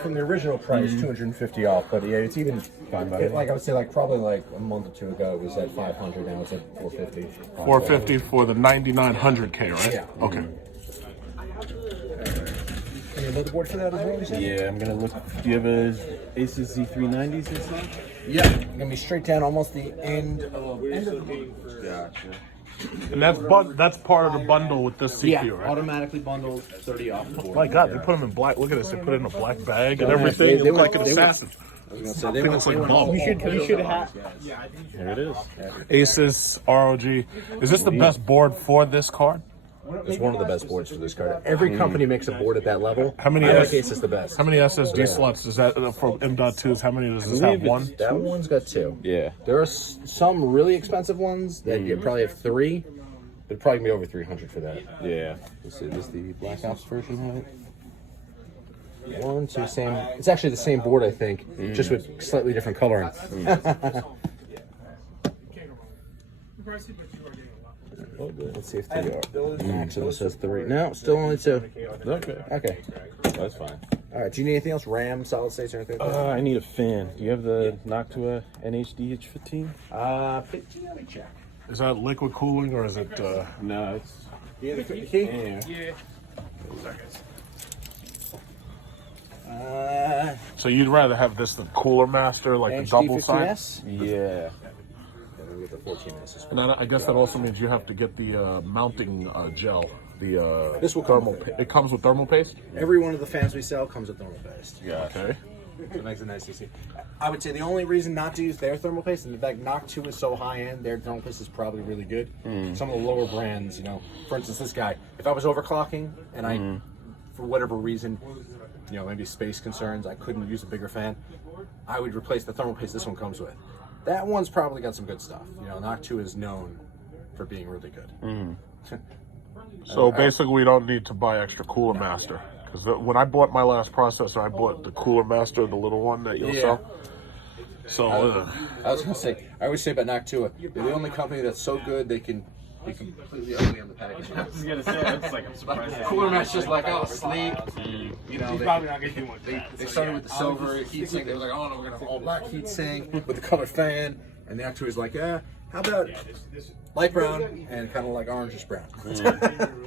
from the original price, 250 off. But yeah, it's even like I would say, like probably like a month or two ago, it was at 500. Now it's at 450. 450 for the 9900K, right? Yeah. Okay. Any motherboard for that as well? Yeah, I'm gonna look. Do you have a Asus Z390s and stuff? Yeah, gonna be straight down almost the end of the Gotcha. And that's part of the bundle with this CPU, right? automatically bundled, 30 off the board. My God, they put them in black. Look at this. They put it in a black bag and everything. They look like an assassin. I was gonna say, I think it's like bomb. we should have. Here it is. Asus ROG. Is this the best board for this card? It's one of the best boards for this card. Every company makes a board at that level. How many? Case is the best. How many SSD slots is that for M.2s? How many does this have? One. That one's got 2. Yeah. There are some really expensive ones that you probably have 3. It'd probably be over 300 for that. Yeah. Does the Black Ops version have it? 1, 2, same. It's actually the same board, I think, just with slightly different coloring. Let's see if they are. So this says 3. No, still only 2. Okay. Okay. That's fine. All right. Do you need anything else? RAM, solid states, or anything like that? I need a fan. Do you have the Noctua NHDH15? 15. Let me check. Is that liquid cooling or is it? No, it's. Yeah, the key. Yeah. So you'd rather have this than Cooler Master, like the double side? HD15S? Yeah. With the 14S. And then I guess that also means you have to get the mounting gel. The This will come thermal. with it. It comes with thermal paste. Every one of the fans we sell comes with thermal paste. Yeah. Okay. So it makes it nice to see. I would say the only reason not to use their thermal paste, and in fact, Noct 2 is so high end, their thermal paste is probably really good. Some of the lower brands, for instance, this guy, if I was overclocking and I, for whatever reason, maybe space concerns, I couldn't use a bigger fan, I would replace the thermal paste this one comes with. That one's probably got some good stuff. Noct 2 is known for being really good. So basically, we don't need to buy extra Cooler Master. Because when I bought my last processor, I bought the Cooler Master, the little one that you'll sell. So I was gonna say, I always say about Noct 2, they're the only company that's so good they can be completely ugly on the package. I was gonna say that's like I'm surprised. Cooler Master's like, oh, sleek. He's probably not gonna do one. They started with the silver heatsink. They were like, oh no, we're gonna have all black heatsink with the color fan. And the Noct 2 is like, how about light brown and kind of like orangish brown.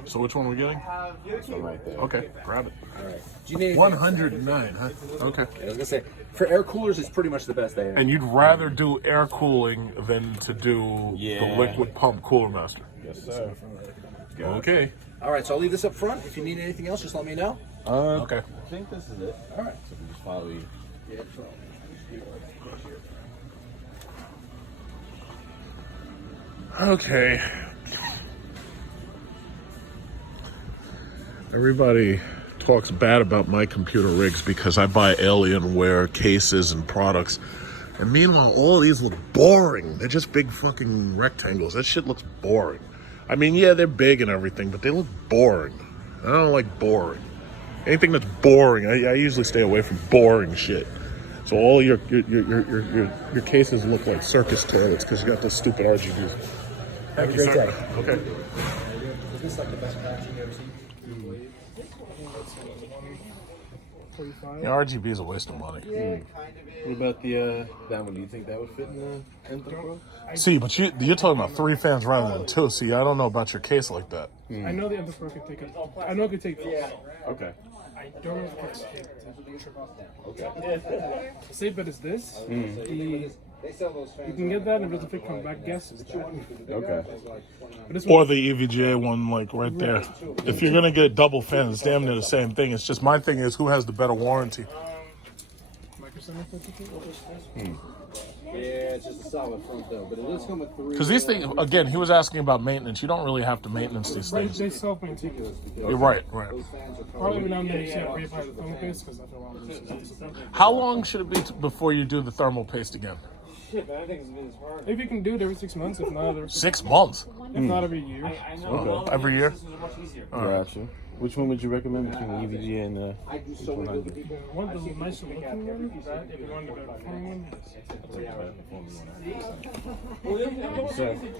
So which one are we getting? This one right there. Okay, grab it. All right. Do you need 109, huh? Okay. I was gonna say, for air coolers, it's pretty much the best they have. And you'd rather do air cooling than to do the liquid pump Cooler Master? Yes, sir. Okay. All right, so I'll leave this up front. If you need anything else, just let me know. Okay. I think this is it. All right. So we just follow you. Okay. Everybody talks bad about my computer rigs because I buy Alienware cases and products. And meanwhile, all these look boring. They're just big fucking rectangles. That shit looks boring. I mean, yeah, they're big and everything, but they look boring. I don't like boring. Anything that's boring, I usually stay away from boring shit. So all your cases look like circus toilets because you got those stupid RGBs. Have a great day. Okay. Is this like the best packaging you've ever seen? Yeah, RGB is a waste of money. What about the that one? Do you think that would fit in the M3 Pro? See, but you're talking about 3 fans rather than 2. See, I don't know about your case like that. I know the M3 Pro can take it. I know it can take both. Okay. I don't know if it can take Okay. the safe bet is this. You can get that, and if it doesn't fit, come back. Guess it's bad. Okay. But this Or one, the EVGA one, like right there. If you're gonna get double fans, it's damn near the same thing. It's just my thing is who has the better warranty. Yeah, it's just a solid front though, but it does come with 3. Because these things, again, he was asking about maintenance. You don't really have to maintenance these things. they self-maintain. You're right, right. Probably every now and then you see a reapply the thermal paste because after a while it's How long should it be before you do the thermal paste again? If you can do it every 6 months, if not every 6 months. if not every year. Okay. Every year? Gotcha. Which one would you recommend between the EVGA and the H100? One of the nicer looking one, that if you want the better performing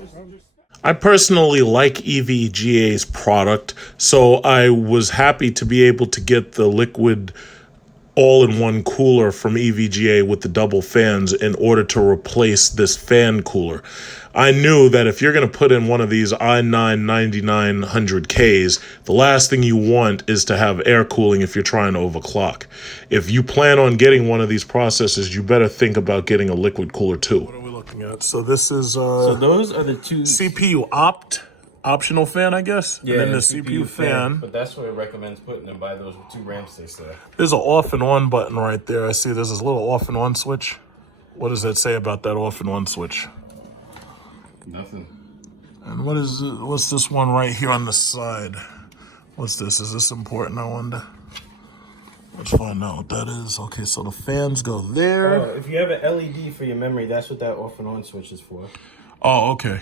one. I personally like EVGA's product, so I was happy to be able to get the liquid all-in-one cooler from EVGA with the double fans in order to replace this fan cooler. I knew that if you're going to put in one of these i9 9900Ks, the last thing you want is to have air cooling if you're trying to overclock. If you plan on getting one of these processors, you better think about getting a liquid cooler too. What are we looking at? So this is So those are the two CPU optional fan, I guess. Yeah, and then the CPU CPU fan. But that's what it recommends putting them by those 2 RAM sticks there. There's an off and on button right there. I see there's this little off and on switch. What does that say about that off and on switch? Nothing. And what's this one right here on the side? What's this? Is this important, I wonder? Let's find out what that is. Okay, so the fans go there. If you have an LED for your memory, that's what that off and on switch is for. Oh, okay.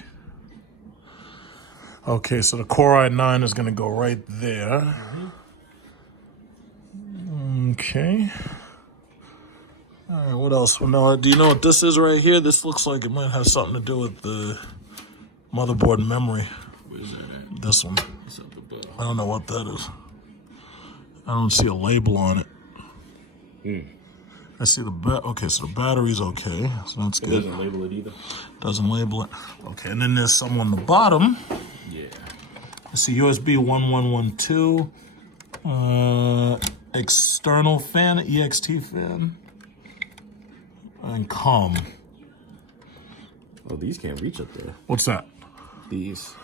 Okay, so the Core i9 is going to go right there. Okay. All right, what else? Well, now, do you know what this is right here? This looks like it might have something to do with the motherboard memory. Where's that? This one. It's up above. I don't know what that is. I don't see a label on it. I see okay, so the battery's okay, so that's good. It doesn't label it either. Doesn't label it. Okay, and then there's some on the bottom. Yeah. I see USB 1112, external fan, EXT fan, and COM. Oh, these can't reach up there. What's that? These.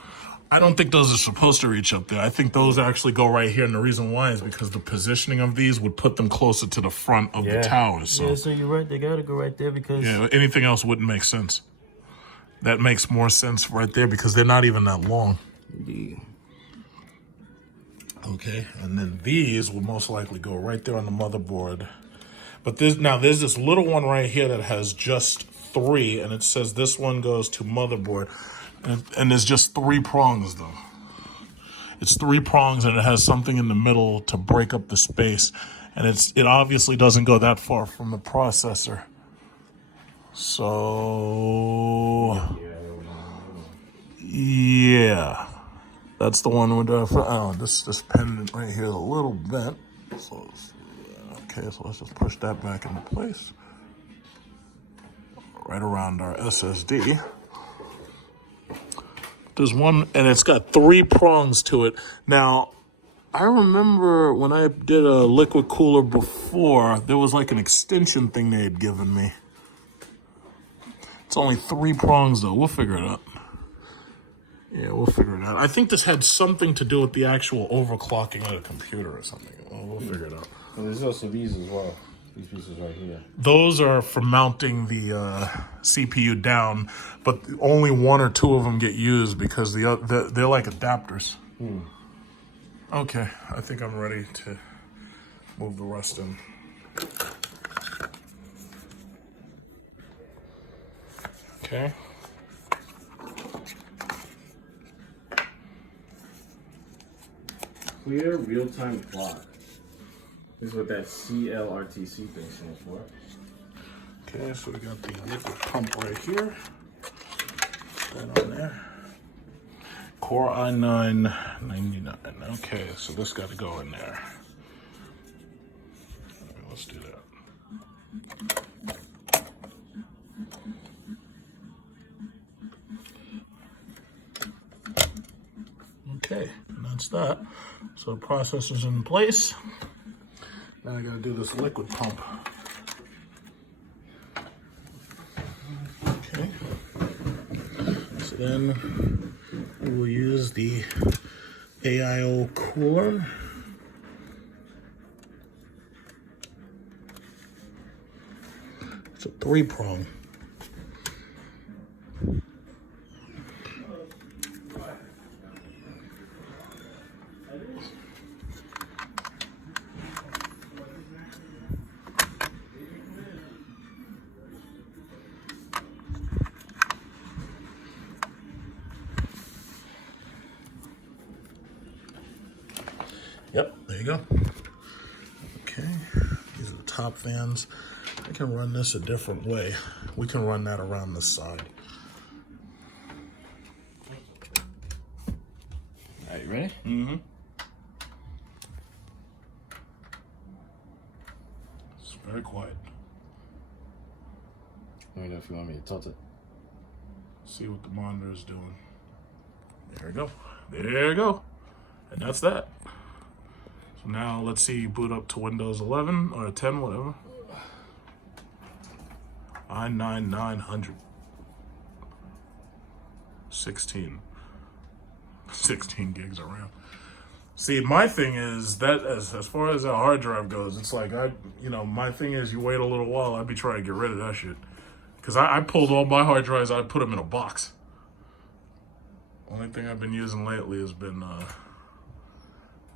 I don't think those are supposed to reach up there. I think those actually go right here, and the reason why is because the positioning of these would put them closer to the front of the towers. So. Yeah, so you're right. They gotta go right there because... Yeah, anything else wouldn't make sense. That makes more sense right there because they're not even that long. Indeed. Okay, and then these will most likely go right there on the motherboard. But there's this little one right here that has just 3, and it says this one goes to motherboard. And there's just 3 prongs though. It's 3 prongs and it has something in the middle to break up the space. And it obviously doesn't go that far from the processor. So yeah. That's the one with this pendant right here is a little bent. So okay, so let's just push that back into place. Right around our SSD. There's one, and it's got 3 prongs to it. Now, I remember when I did a liquid cooler before, there was like an extension thing they had given me. It's only 3 prongs though. We'll figure it out. Yeah, we'll figure it out. I think this had something to do with the actual overclocking of the computer or something. We'll figure it out. And there's also these as well. These pieces right here. Those are for mounting the CPU down, but only 1 or 2 of them get used because they're like adapters. Okay, I think I'm ready to move the rest in. Okay. Clear real-time clock. This is what that CLRTC thing stands for. Okay, so we got the liquid pump right here. That on there. Core i9 99. Okay, so this got to go in there. All right, let's do that. Okay, and that's that. So the processor's in place. Now I gotta do this liquid pump. Okay. So then we will use the AIO cooler. It's a 3-prong. Yep, there you go. Okay, these are the top fans. I can run this a different way. We can run that around the side. All right, you ready? Mm-hmm. It's very quiet. Let me know if you want me to tilt it. See what the monitor is doing. There we go. There you go. And that's that. So now let's see you boot up to Windows 11 or 10, whatever. i9-900. 16 gigs of RAM. See, my thing is that as far as a hard drive goes, it's like my thing is you wait a little while, I'd be trying to get rid of that shit. Because I pulled all my hard drives, I put them in a box. Only thing I've been using lately has been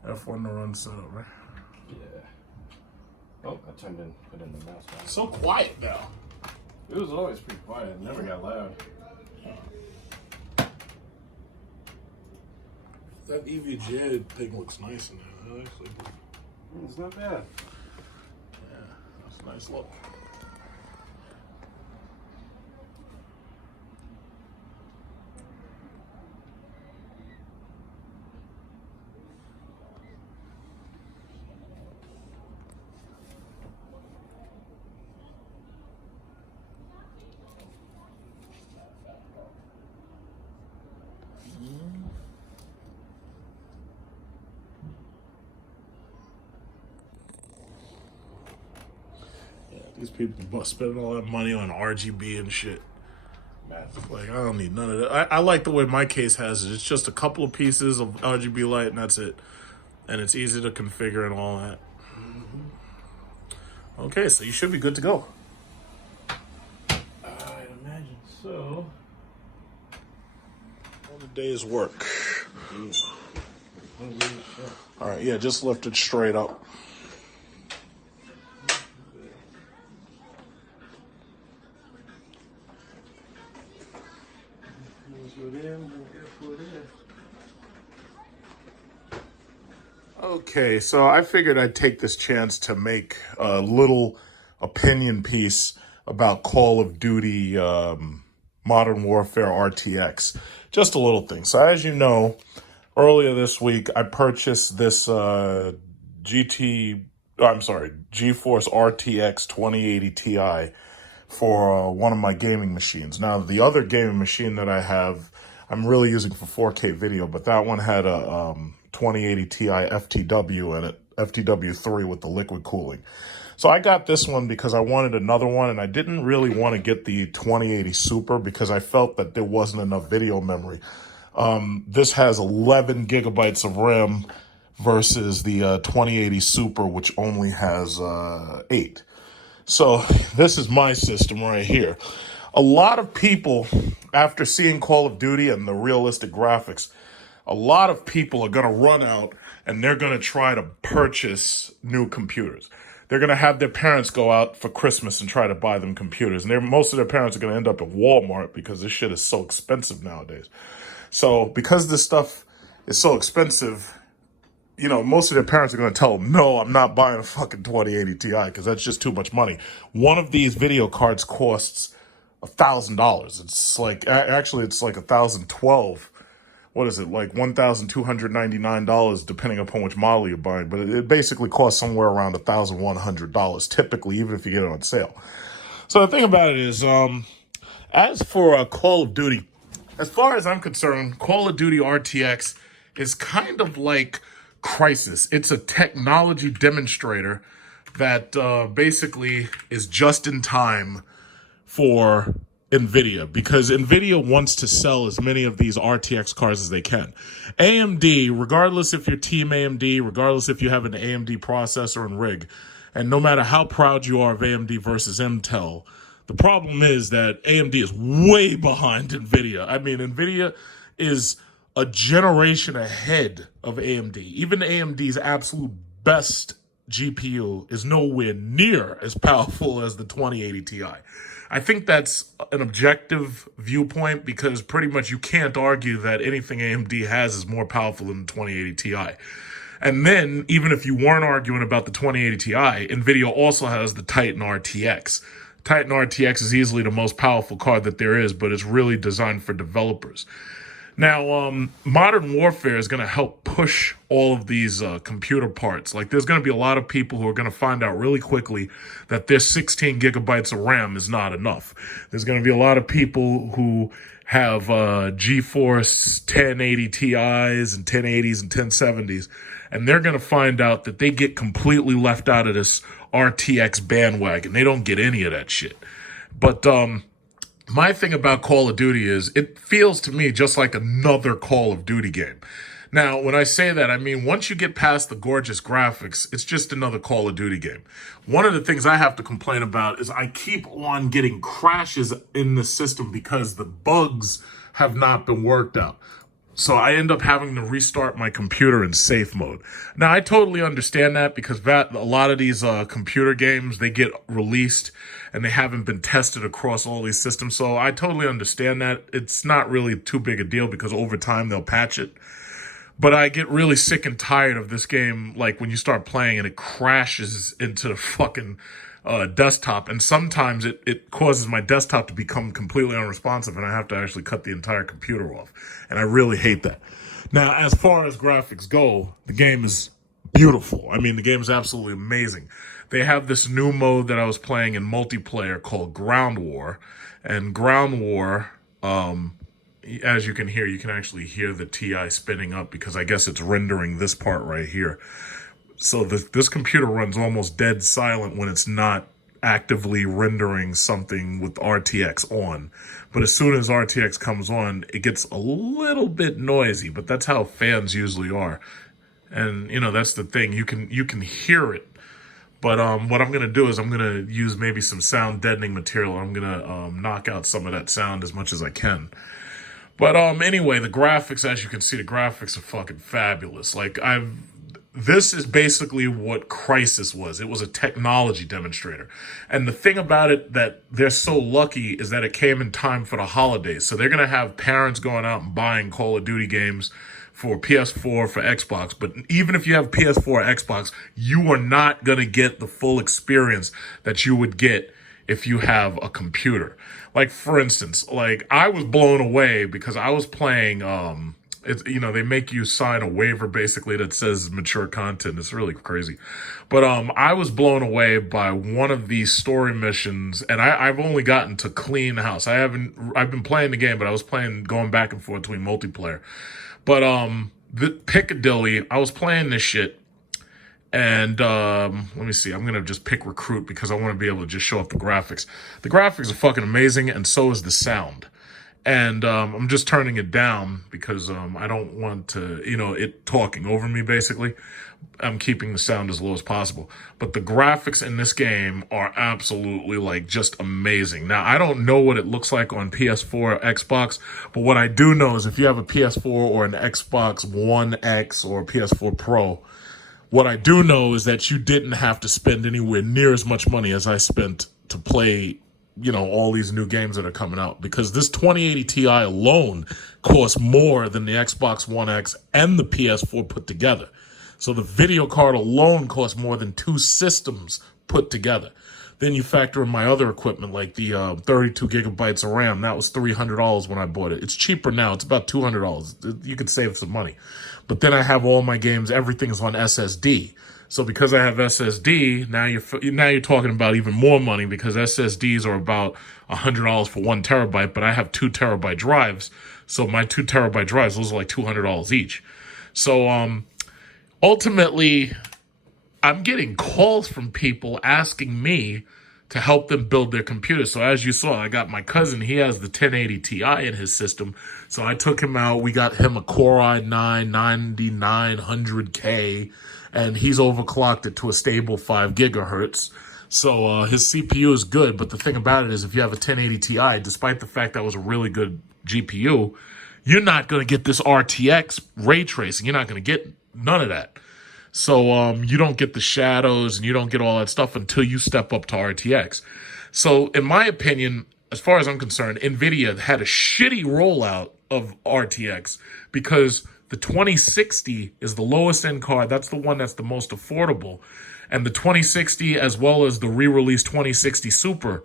F1 to run setup, right? Yeah. Oh, I put in the mouse. It's so quiet now. It was always pretty quiet. It never got loud. That EVGA thing looks nice in there. Actually. It's not bad. Yeah, that's a nice look. These people spending all that money on RGB and shit. Like, I don't need none of that. I like the way my case has it. It's just a couple of pieces of RGB light and that's it. And it's easy to configure and all that. Okay, so you should be good to go. I'd imagine so. All the day's work. All right, yeah, just lift it straight up. Okay, so I figured I'd take this chance to make a little opinion piece about Call of Duty Modern Warfare RTX. Just a little thing. So as you know, earlier this week, I purchased this GeForce RTX 2080 Ti for one of my gaming machines. Now, the other gaming machine that I have, I'm really using for 4K video, but that one had a 2080 Ti FTW in it, FTW3 with the liquid cooling. So I got this one because I wanted another one, and I didn't really want to get the 2080 Super because I felt that there wasn't enough video memory. This has 11 gigabytes of RAM versus the 2080 Super, which only has 8. So this is my system right here. A lot of people, after seeing Call of Duty and the realistic graphics, a lot of people are going to run out and they're going to try to purchase new computers. They're going to have their parents go out for Christmas and try to buy them computers. And most of their parents are going to end up at Walmart because this shit is so expensive nowadays. So because this stuff is so expensive, most of their parents are going to tell them, no, I'm not buying a fucking 2080 Ti because that's just too much money. One of these video cards costs $1,000. It's like, actually, it's like $1,012. What is it? Like $1,299, depending upon which model you're buying. But it basically costs somewhere around $1,100, typically, even if you get it on sale. So the thing about it is, as for Call of Duty, as far as I'm concerned, Call of Duty RTX is kind of like Crysis. It's a technology demonstrator that basically is just in time for NVIDIA, because NVIDIA wants to sell as many of these RTX cards as they can. AMD, regardless if you're Team AMD, regardless if you have an AMD processor and rig, and no matter how proud you are of AMD versus Intel, the problem is that AMD is way behind NVIDIA. I mean, NVIDIA is a generation ahead of AMD. Even AMD's absolute best GPU is nowhere near as powerful as the 2080 Ti. I think that's an objective viewpoint because pretty much you can't argue that anything AMD has is more powerful than the 2080 Ti. And then, even if you weren't arguing about the 2080 Ti, NVIDIA also has the Titan RTX. Titan RTX is easily the most powerful card that there is, but it's really designed for developers. Now, Modern Warfare is going to help push all of these computer parts. Like, there's going to be a lot of people who are going to find out really quickly that their 16 gigabytes of RAM is not enough. There's going to be a lot of people who have GeForce 1080 Ti's and 1080s and 1070s, and they're going to find out that they get completely left out of this RTX bandwagon. They don't get any of that shit. But, my thing about Call of Duty is it feels to me just like another Call of Duty game. Now, when I say that, I mean, once you get past the gorgeous graphics, it's just another Call of Duty game. One of the things I have to complain about is I keep on getting crashes in the system because the bugs have not been worked out. So I end up having to restart my computer in safe mode. Now, I totally understand that because a lot of these computer games, they get released and they haven't been tested across all these systems. So I totally understand that. It's not really too big a deal because over time they'll patch it. But I get really sick and tired of this game, like when you start playing and it crashes into the fucking desktop. And sometimes it causes my desktop to become completely unresponsive and I have to actually cut the entire computer off. And I really hate that. Now, as far as graphics go, the game is beautiful. I mean, the game is absolutely amazing. They have this new mode that I was playing in multiplayer called Ground War. And Ground War, as you can hear, you can actually hear the TI spinning up because I guess it's rendering this part right here. So this computer runs almost dead silent when it's not actively rendering something with RTX on. But as soon as RTX comes on, it gets a little bit noisy, but that's how fans usually are. And, you know, that's the thing. You can hear it. But what I'm going to do is I'm going to use maybe some sound deadening material. I'm going to knock out some of that sound as much as I can. But anyway, the graphics, as you can see, the graphics are fucking fabulous. Like, this is basically what Crysis was. It was a technology demonstrator. And the thing about it that they're so lucky is that it came in time for the holidays. So they're going to have parents going out and buying Call of Duty games for PS4, for Xbox. But even if you have PS4 or Xbox, you are not going to get the full experience that you would get if you have a computer. Like, for instance, like, I was blown away because I was playing, they make you sign a waiver basically that says mature content. It's really crazy. But I was blown away by one of these story missions, and I've only gotten to clean house. I've been playing the game, but I was going back and forth between multiplayer. But the Piccadilly, I was playing this shit, and let me see. I'm gonna just pick Recruit because I want to be able to just show up the graphics. The graphics are fucking amazing, and so is the sound. And I'm just turning it down because I don't want to, it talking over me, basically. I'm keeping the sound as low as possible. But the graphics in this game are absolutely, like, just amazing. Now, I don't know what it looks like on PS4 or Xbox, but what I do know is if you have a PS4 or an Xbox One X or a PS4 Pro, what I do know is that you didn't have to spend anywhere near as much money as I spent to play all these new games that are coming out, because this 2080 Ti alone costs more than the Xbox One X and the PS4 put together. So the video card alone costs more than two systems put together. Then you factor in my other equipment, like the 32 gigabytes of RAM. That was $300 when I bought it. It's cheaper now. It's about $200. You could save some money. But then I have all my games. Everything's on SSD. So because I have SSD, now you're talking about even more money, because SSDs are about $100 for 1 terabyte, but I have 2 terabyte drives. So my 2 terabyte drives, those are like $200 each. So ultimately, I'm getting calls from people asking me to help them build their computer. So as you saw, I got my cousin. He has the 1080 Ti in his system. So I took him out. We got him a Core i9 9900K. And he's overclocked it to a stable 5 gigahertz. So his CPU is good. But the thing about it is, if you have a 1080 Ti, despite the fact that was a really good GPU, you're not going to get this RTX ray tracing. You're not going to get none of that. So you don't get the shadows and you don't get all that stuff until you step up to RTX. So in my opinion, as far as I'm concerned, NVIDIA had a shitty rollout of RTX because the 2060 is the lowest end card. That's the one that's the most affordable. And the 2060, as well as the re-released 2060 Super,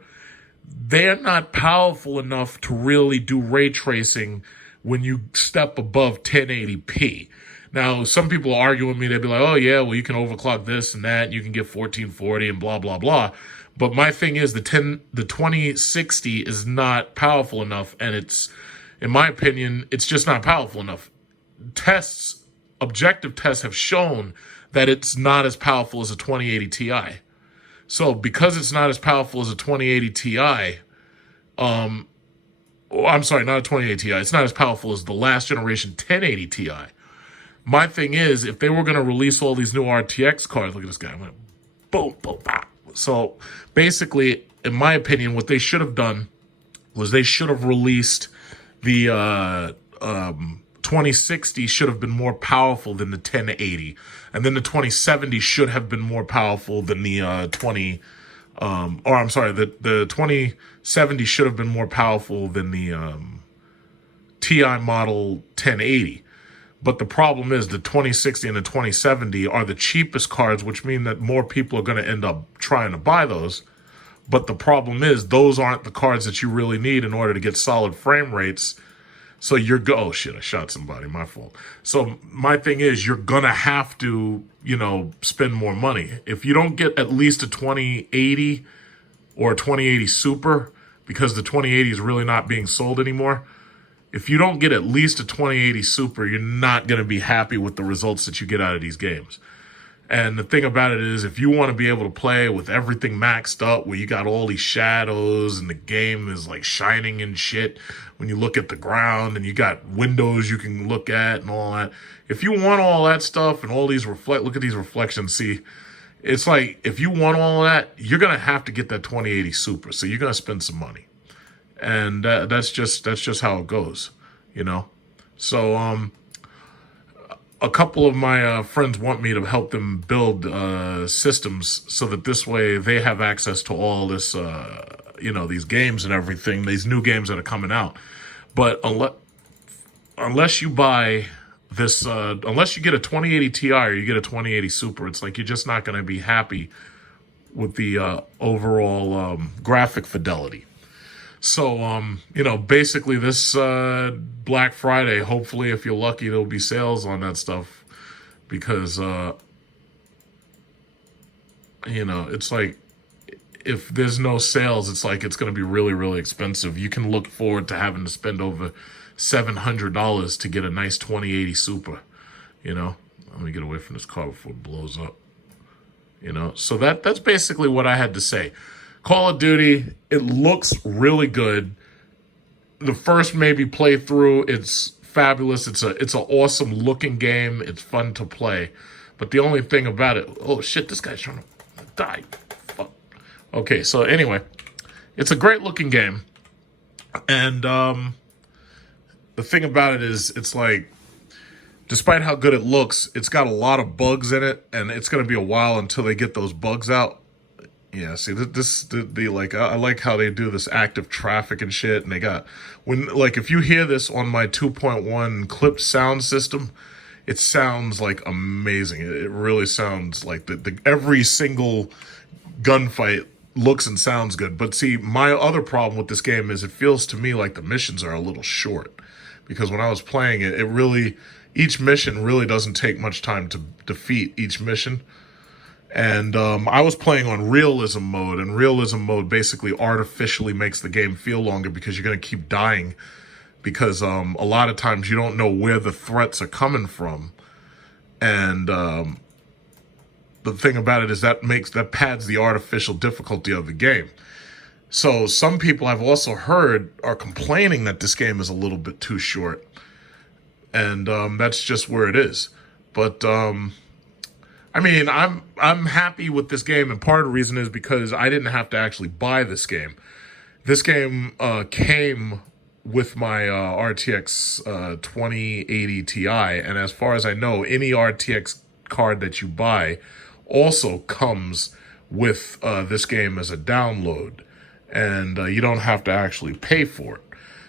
they're not powerful enough to really do ray tracing when you step above 1080p. Now, some people argue with me. They'd be like, oh, yeah, well, you can overclock this and that. And you can get 1440 and blah, blah, blah. But my thing is the 2060 is not powerful enough. And it's, in my opinion, it's just not powerful enough. Objective tests have shown that it's not as powerful as a 2080 Ti. So because it's not as powerful as a 2080 Ti, I'm sorry, not a 2080 Ti. It's not as powerful as the last generation 1080 Ti. My thing is, if they were going to release all these new RTX cards, look at this guy, went boom, boom, ah. So basically, in my opinion, what they should have done was they should have released the 2060 should have been more powerful than the 1080, and then the 2070 should have been more powerful than the the 2070 should have been more powerful than the TI model 1080. But the problem is the 2060 and the 2070 are the cheapest cards, which mean that more people are going to end up trying to buy those. But the problem is those aren't the cards that you really need in order to get solid frame rates. So oh shit, I shot somebody, my fault. So my thing is you're going to have to, spend more money. If you don't get at least a 2080 or a 2080 Super, because the 2080 is really not being sold anymore, if you don't get at least a 2080 Super, you're not going to be happy with the results that you get out of these games. And the thing about it is, if you want to be able to play with everything maxed up, where you got all these shadows and the game is like shining and shit when you look at the ground and you got windows you can look at and all that. If you want all that stuff and all these look at these reflections, see, it's like, if you want all of that, you're going to have to get that 2080 Super. So you're going to spend some money. And that's just how it goes, So a couple of my friends want me to help them build systems so that this way they have access to all this, these games and everything, these new games that are coming out. But unless you buy this, unless you get a 2080 Ti or you get a 2080 Super, it's like you're just not going to be happy with the overall graphic fidelity. So, basically this Black Friday, hopefully, if you're lucky, there'll be sales on that stuff. Because, it's like, if there's no sales, it's like it's going to be really, really expensive. You can look forward to having to spend over $700 to get a nice 2080 Super, Let me get away from this car before it blows up. So that's basically what I had to say. Call of Duty, it looks really good. The first maybe playthrough, it's fabulous. It's an awesome looking game. It's fun to play. But the only thing about it, oh shit, this guy's trying to die. Fuck. Okay, so anyway, it's a great looking game. And the thing about it is, it's like, despite how good it looks, it's got a lot of bugs in it, and it's going to be a while until they get those bugs out. Yeah, see, I like how they do this active traffic and shit, and they got, if you hear this on my 2.1 clipped sound system, it sounds like amazing. It really sounds like every single gunfight looks and sounds good. But see, my other problem with this game is it feels to me like the missions are a little short, because when I was playing it, each mission really doesn't take much time to defeat each mission. And I was playing on realism mode, and realism mode basically artificially makes the game feel longer because you're going to keep dying, because a lot of times you don't know where the threats are coming from. And the thing about it is that pads the artificial difficulty of the game. So some people I've also heard are complaining that this game is a little bit too short. And that's just where it is. But I'm happy with this game, and part of the reason is because I didn't have to actually buy this game. This game came with my RTX 2080 Ti, and as far as I know, any RTX card that you buy also comes with this game as a download, and you don't have to actually pay for it.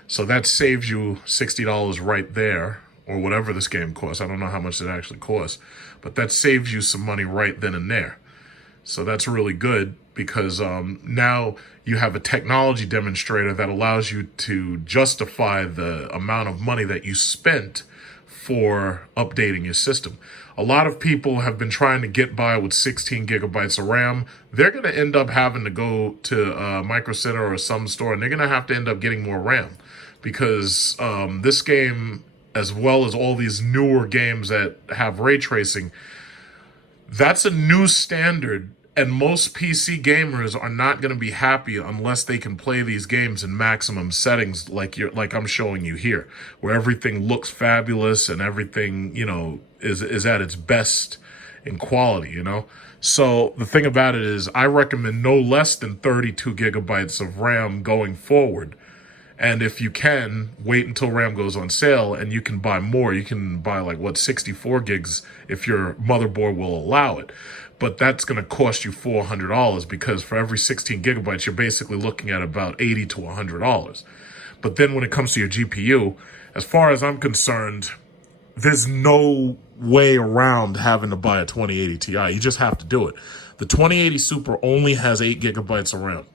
So that saves you $60 right there, or whatever this game costs. I don't know how much it actually costs, but that saves you some money right then and there. So that's really good. because now you have a technology demonstrator that allows you to justify the amount of money that you spent for updating your system. A lot of people have been trying to get by with 16 gigabytes of RAM. They're going to end up having to go to Micro Center or some store, and they're going to have to end up getting more RAM, because this game, as well as all these newer games that have ray tracing, that's a new standard, and most PC gamers are not going to be happy unless they can play these games in maximum settings like I'm showing you here, where everything looks fabulous and everything, you know, is at its best in quality, you know? So the thing about it is, I recommend no less than 32 gigabytes of RAM going forward. And if you can, wait until RAM goes on sale, and you can buy more. You can buy like, 64 gigs if your motherboard will allow it. But that's going to cost you $400, because for every 16 gigabytes, you're basically looking at about $80 to $100. But then when it comes to your GPU, as far as I'm concerned, there's no way around having to buy a 2080 Ti. You just have to do it. The 2080 Super only has 8 gigabytes of RAM.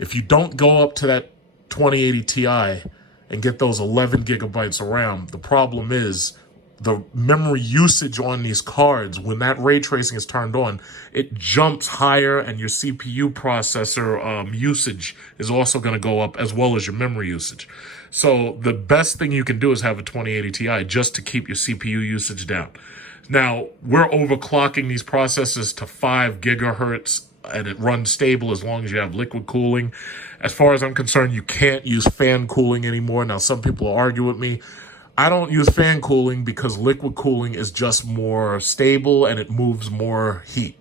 If you don't go up to that 2080 Ti and get those 11 gigabytes of RAM, the problem is the memory usage on these cards, when that ray tracing is turned on, it jumps higher, and your CPU processor usage is also going to go up, as well as your memory usage. So the best thing you can do is have a 2080 Ti just to keep your CPU usage down. Now, we're overclocking these processors to 5 gigahertz, and it runs stable as long as you have liquid cooling. As far as I'm concerned, you can't use fan cooling anymore. Now, some people argue with me. I don't use fan cooling because liquid cooling is just more stable and it moves more heat.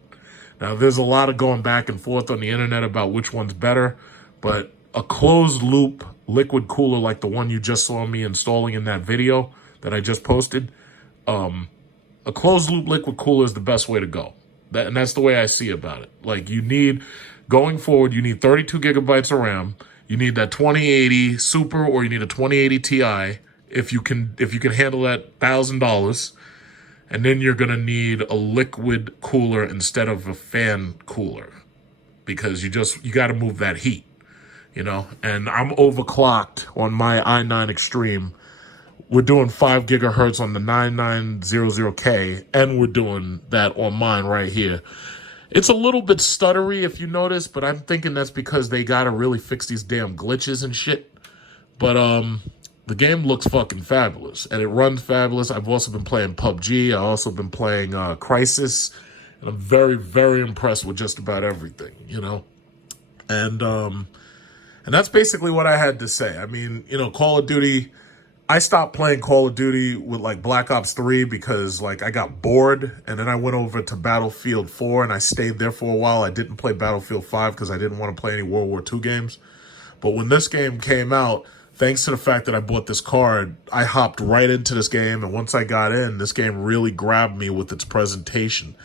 Now, there's a lot of going back and forth on the internet about which one's better, but a closed loop liquid cooler like the one you just saw me installing in that video that I just posted, a closed loop liquid cooler is the best way to go. And that's the way I see about it. Like, going forward, you need 32 gigabytes of RAM. You need that 2080 Super, or you need a 2080 Ti if you can handle that $1,000. And then you're gonna need a liquid cooler instead of a fan cooler, because you got to move that heat, you know. And I'm overclocked on my i9 Extreme. We're doing 5 gigahertz on the 9900K, and we're doing that on mine right here. It's a little bit stuttery if you notice, but I'm thinking that's because they gotta really fix these damn glitches and shit. But the game looks fucking fabulous, and it runs fabulous. I've also been playing PUBG. I've also been playing Crysis, and I'm very, very impressed with just about everything, you know. And that's basically what I had to say. I mean, you know, Call of Duty, I stopped playing Call of Duty with like Black Ops 3 because like I got bored, and then I went over to Battlefield 4 and I stayed there for a while. I didn't play Battlefield 5 because I didn't want to play any World War II games. But when this game came out, thanks to the fact that I bought this card, I hopped right into this game, and once I got in, this game really grabbed me with its presentation.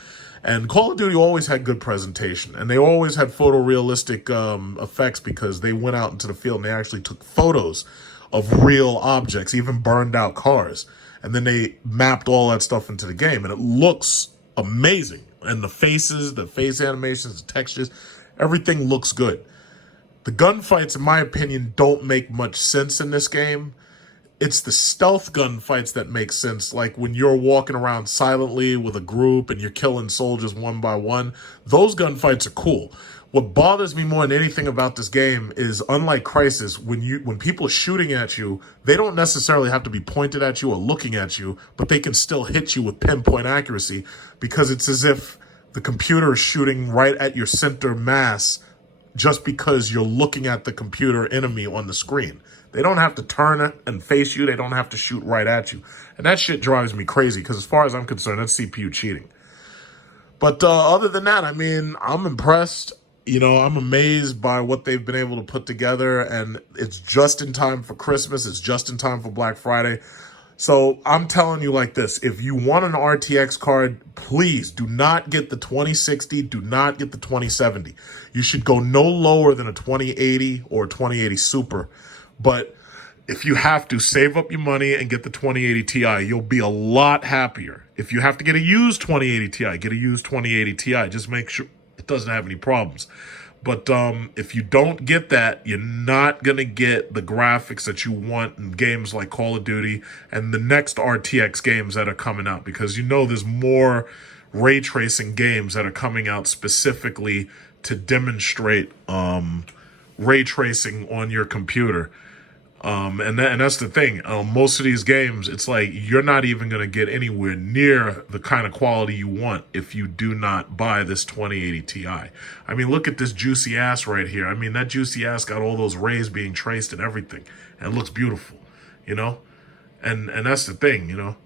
And Call of Duty always had good presentation, and they always had photorealistic effects, because they went out into the field and they actually took photos of real objects, even burned out cars. And then they mapped all that stuff into the game, and it looks amazing. And the faces, the face animations, the textures, everything looks good. The gunfights, in my opinion, don't make much sense in this game. It's the stealth gunfights that make sense, like when you're walking around silently with a group and you're killing soldiers one by one. Those gunfights are cool. What bothers me more than anything about this game is, unlike Crysis, when people are shooting at you, they don't necessarily have to be pointed at you or looking at you, but they can still hit you with pinpoint accuracy, because it's as if the computer is shooting right at your center mass just because you're looking at the computer enemy on the screen. They don't have to turn it and face you. They don't have to shoot right at you. And that shit drives me crazy, because as far as I'm concerned, that's CPU cheating. But other than that, I mean, I'm impressed. You know, I'm amazed by what they've been able to put together, and it's just in time for Christmas. It's just in time for Black Friday. So I'm telling you like this, if you want an RTX card, please do not get the 2060, do not get the 2070. You should go no lower than a 2080 or 2080 Super. But if you have to, save up your money and get the 2080 Ti. You'll be a lot happier. If you have to get a used 2080 Ti, get a used 2080 Ti. Just make sure it doesn't have any problems. But if you don't get that, you're not going to get the graphics that you want in games like Call of Duty and the next RTX games that are coming out, because there's more ray tracing games that are coming out specifically to demonstrate ray tracing on your computer. And that's the thing. Most of these games, it's like you're not even going to get anywhere near the kind of quality you want if you do not buy this 2080 Ti. I mean, look at this juicy ass right here. I mean, that juicy ass got all those rays being traced and everything. And it looks beautiful, And that's the thing,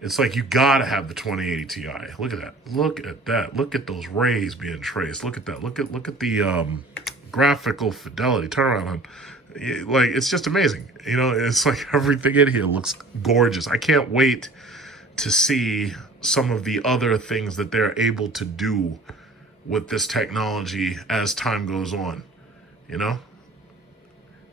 It's like you gotta have the 2080 Ti. Look at that. Look at that. Look at those rays being traced. Look at that. Look at the graphical fidelity. Turn around, hon. Like, it's just amazing. It's like everything in here looks gorgeous. I can't wait to see some of the other things that they're able to do with this technology as time goes on,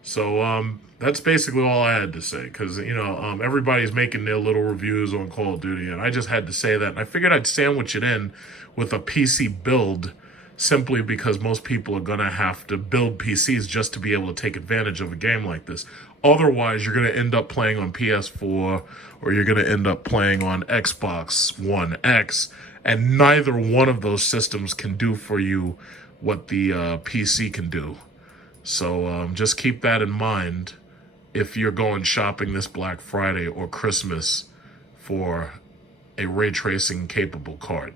So that's basically all I had to say, because, everybody's making their little reviews on Call of Duty, and I just had to say that. And I figured I'd sandwich it in with a PC build, simply because most people are going to have to build PCs just to be able to take advantage of a game like this. Otherwise, you're going to end up playing on PS4 or you're going to end up playing on Xbox One X, and neither one of those systems can do for you what the PC can do. So just keep that in mind if you're going shopping this Black Friday or Christmas for a ray tracing capable card.